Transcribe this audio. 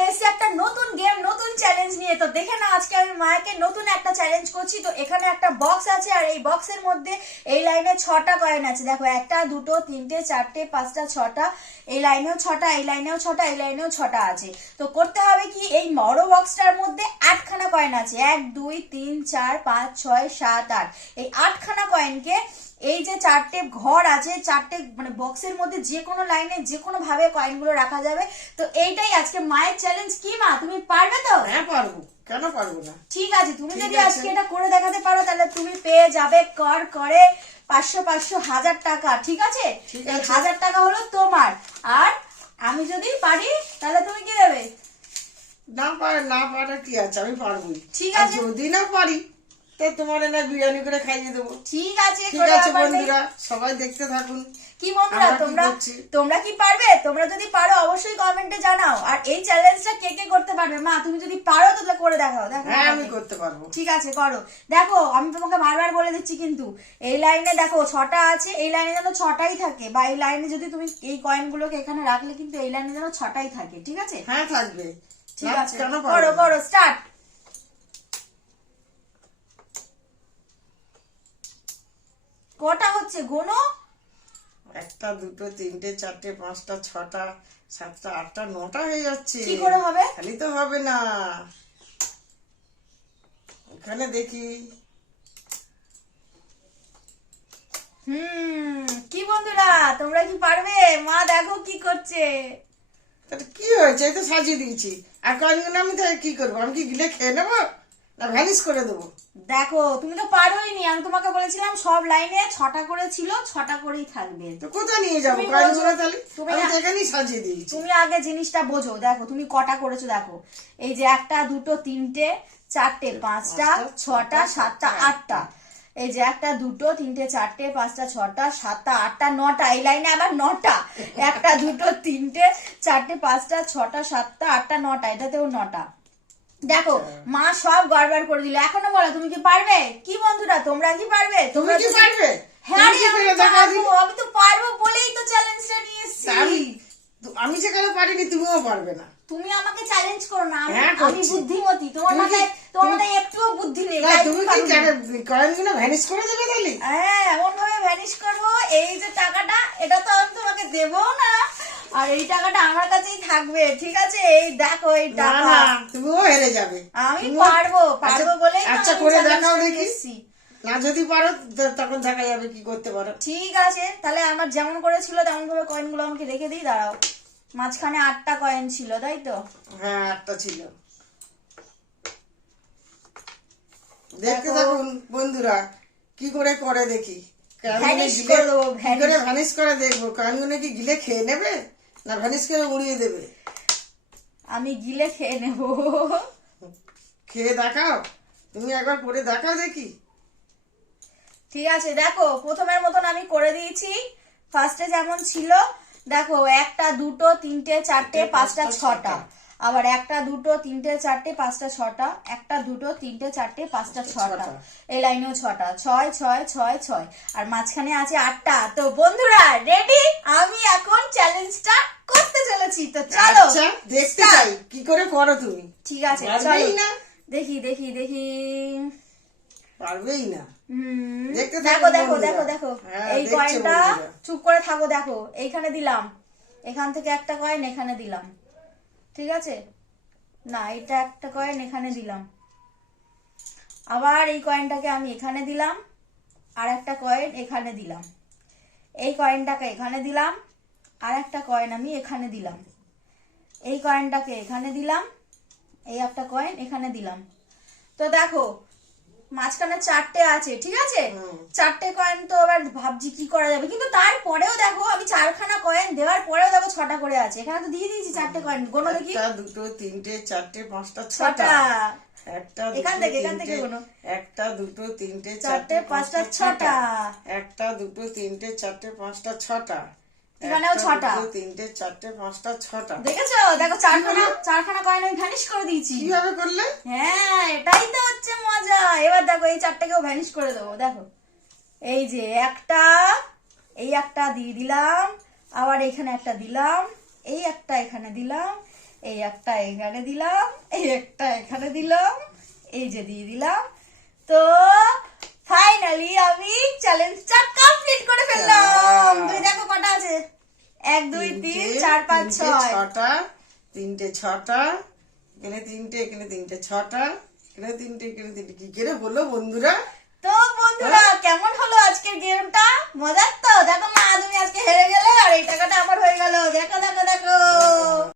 চলে এসেছি একটা নতুন গেম নতুন চ্যালেঞ্জ নিয়ে। তো দেখে না আজকে আমি মায়াকে নতুন একটা চ্যালেঞ্জ করছি। তো এখানে একটা বক্স আছে আর এই বক্সের মধ্যে এই লাইনে 6টা কয়েন আছে। দেখো 1 2 3 4 5 6টা, এই লাইনেও 6টা, এই লাইনেও 6টা, এই লাইনেও 6টা আছে। তো করতে হবে কি, এই বড় বক্সটার মধ্যে 8খানা কয়েন আছে। 1 2 3 4 5 6 7 8। এই 8খানা কয়েনকে এই যে 4টে ঘর আছে, 4টে মানে বক্সের মধ্যে যে কোনো লাইনে যে কোনো ভাবে কয়েনগুলো রাখা যাবে। তো এইটাই আজকে মায়ের চ্যালেঞ্জ। কি মা, তুমি পারবে তো? হ্যাঁ পারবো, কেন পারবো না। ঠিক আছে, তুমি যদি আজকে এটা করে দেখাতে পারো তাহলে তুমি পেয়ে যাবে কর করে 500 500 1000 টাকা। ঠিক আছে, এই 1000 টাকা হলো তোমার। আর আমি যদি পারি তাহলে তুমি কি দেবে? না পারে কি আছে, আমি পারবোই। ঠিক আর আছে, যদি না পারি তো তোমার না বিরিয়ানি করে খাইয়ে দেবো। ঠিক আছে, ঠিক আছে বন্ধুরা, সবাই দেখতে থাকুন। কি বন্ধুরা, তোমরা কি পারবে? তোমরা যদি পারো অবশ্যই কমেন্টে জানাও। আর এই চ্যালেঞ্জটা কে কে করতে পারবে? মা তুমি যদি পারো তাহলে করে দেখাও। দেখো হ্যাঁ আমি করতে পারবো। ঠিক আছে, করো। দেখো আমি তোমাকে বারবার বলে দিচ্ছি, কিন্তু এই লাইনে দেখো 6টা আছে, এই লাইনে যেন 6টাই থাকে। বা এই লাইনে যদি তুমি এই কয়েনগুলোকে এখানে রাখলে কিন্তু এই লাইনে যেন 6টাই থাকে। ঠিক আছে? হ্যাঁ থাকবে। ঠিক আছে, করো স্টার্ট। কটা হচ্ছে গোনো? 1 2 3 4 5 6 7 8 9টা হয়ে যাচ্ছে। কি করে হবে? খালি তো হবে না, এখানে দেখি। কি বন্ধুরা, তোমরা কি পারবে? মা দেখো কি করছে। তাহলে কি হয়েছে, এই তো সাজিয়ে দিয়েছি। আর কয়েনগুলো আমি তাহলে কি করবো? আমি কি গিলে খেয়ে নেবো না ভ্যানিশ করে দেবো? দেখো তুমি তো পারোই নি। আমি তোমাকে বলেছিলাম সব লাইনে 6টা করে ছিল, 6টা করেই থাকবে। তো কোথায় নিয়ে যাবো কয়েনগুলো? তাহলে আমি তো এখানেই সাজিয়ে দিয়েছি। তুমি আগে জিনিসটা বোঝো। দেখো তুমি কটা করেছো, দেখো এই যে 1 2 3 4 5 6 7 8টা। এই যে 1 2 3 4 5 6 7 8 9টা, এই লাইনে আবার 9টা। 1 2 3 4 5 6 7 8 9টা, এটাতেও 9টা। দেখো মা সব গড়বড় করে দিল। এখনো বলো তুমি কি পারবে? কি বন্ধুরা, তোমরা কি পারবে? তুমি কি পারবে? হ্যাঁ আমি তো পারবো বলেই তো চ্যালেঞ্জটা নিয়ে এসেছি। আমি যেখানে পারিনি তুমিও পারবে না। তুমি আমাকে চ্যালেঞ্জ করো না। হ্যাঁ, আমি বুদ্ধিমতী, তোমার মাথায় একটুও বুদ্ধি নেই। তুমি কি কয়েনগুলো ভ্যানিশ করে দেবে তাহলে? হ্যাঁ, এমন ভাবে ভ্যানিশ করবো। এই যে টাকাটা, এটা তো আমি তোমাকে দেবো না, আর এই টাকাটা আমার কাছেই থাকবে। ঠিক আছে, এই দেখো এই টাকা। তুমিও হেরে যাবে। আমি পারবো বলেই তো আচ্ছা আমি করে challenge দেখাও টা দেখি। নিয়েছি। না যদি পারো তখন দেখা যাবে কি করতে পারো। ঠিক আছে, তাহলে আমার যেমন করেছিল তেমন ভাবে কয়েনগুলো আমাকে রেখে দিই। দাঁড়াও, মাঝখানে 8টা কয়েন ছিল, তাই তো? হ্যাঁ 8টা ছিল। দেখতে থাকুন বন্ধুরা কি করে করে দেখি। ভ্যানিশ করে দেবো, কি করে ভ্যানিশ করে দেখবো। কয়েনগুলো কি গিলে খেয়ে নেবে না ভ্যানিশ করে উড়িয়ে দেবে? আমি গিলে খেয়ে নেবো। খেয়ে দেখাও, তুমি একবার করে দেখাও দেখি। ঠিক আছে, দেখো প্রথমের মতন আমি করে দিয়েছি। ফার্স্টে যেমন ছিল, দেখো 1 2 3 4 5 6টা, আবার 1 2 3 4 5 6টা, 1 2 3 4 5 6টা, এই লাইনেও 6টা, 6 6 6 6, আর মাঝখানে আছে 8টা। তো বন্ধুরা রেডি? আমি এখন চ্যালেঞ্জটা করতে চলেছি। তো চলো দেখতে চাই কি করে করো তুমি। ঠিক আছে চলো না দেখি দেখি দেখি। পারবেই না। দেখো দেখো দেখো দেখো, এই কয়েনটা চুপ করে থাকো। দেখো এইখানে দিলাম, এখান থেকে একটা কয়েন এখানে দিলাম। ঠিক আছে, না এটা একটা কয়েন এখানে দিলাম, আবার এই কয়েনটাকে আমি এখানে দিলাম, আর একটা কয়েন এখানে দিলাম, এই কয়েনটাকে এখানে দিলাম, আর একটা কয়েন আমি এখানে দিলাম, এই কয়েনটাকে এখানে দিলাম, এই একটা কয়েন এখানে দিলাম। তো দেখো মাঝখানে 4টে আছে। ঠিক আছে, 4টে কয়েন তো আবার ভাবছি কি করা যাবে, কিন্তু তারপরেও দেখো আমি 4খানা কয়েন দেওয়ার পরেও দেখো 6টা করে আছে। এখানে তো দিয়ে দিয়েছি 4টে কয়েন। গোনো দেখি, 1 2 3 4 5 6টা। 1 এখান থেকে গোনো, 1 2 3 4 5 6টা, 1 2 3 4 5 6টা, এখানেও 6টা, 3 4 5 6টা। দেখেছো? দেখো চারখানা কয়েন আমি ভ্যানিশ করে দিয়েছি। কিভাবে করলে? হ্যাঁ, এটাই তো হচ্ছে মজা। এবার দেখো এই 4টাকেও ভ্যানিশ করে দেবো। দেখো এই যে একটা, এই একটা দিয়ে দিলাম, আবার এখানে একটা দিলাম, এই একটা এখানে দিলাম, এই একটা এখানে দিলাম, এই একটা এখানে দিলাম, এই যে দিয়ে দিলাম। তো ফাইনালি আমি চ্যালেঞ্জটা কমপ্লিট করে ফেললাম। তুমি দেখো কটা আছে, 1 2 3 4 5 6 ছটা, 3টে 6টা, এখানে 3টে, এখানে 3টে 6টা, এখানে 3টে, এখানে 3টে। কি করে হলো বন্ধুরা? তো বন্ধুরা কেমন হলো আজকের গেমটা? মজার তো? দেখো মা তুমি আজকে হেরে গেলে আর এই টাকাটা আমার হয়ে গেল। দেখো দেখো